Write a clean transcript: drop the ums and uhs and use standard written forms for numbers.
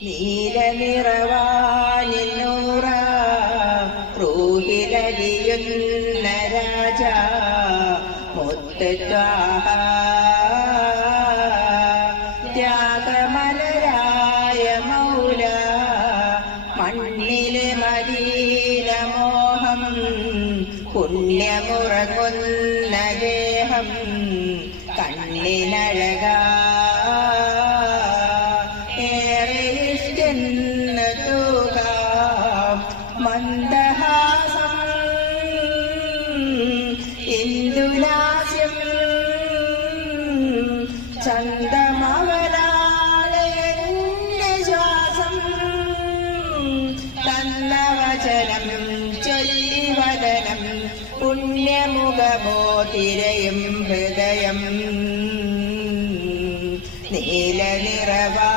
നീലനിറവാനിന്നൂറ റൂഹിലലിയുന്ന രാജ മുത്തത്വാഹ ത്യാഗമലരായ മൗല മണ്ണിലെ മദീന മോഹം പുണ്യമുറങ്ങുന്ന ഗേഹം കണ്ണിനഴക മന്ദഹാസം ഇന്ദുലാസ്യം ചന്ദമവലാളയന്റെ ശ്വാസം തന്നവചനം ചൊല്ലിവദനം പുണ്യമുഖമോ തിരയും ഹൃദയം നീലനിറവാ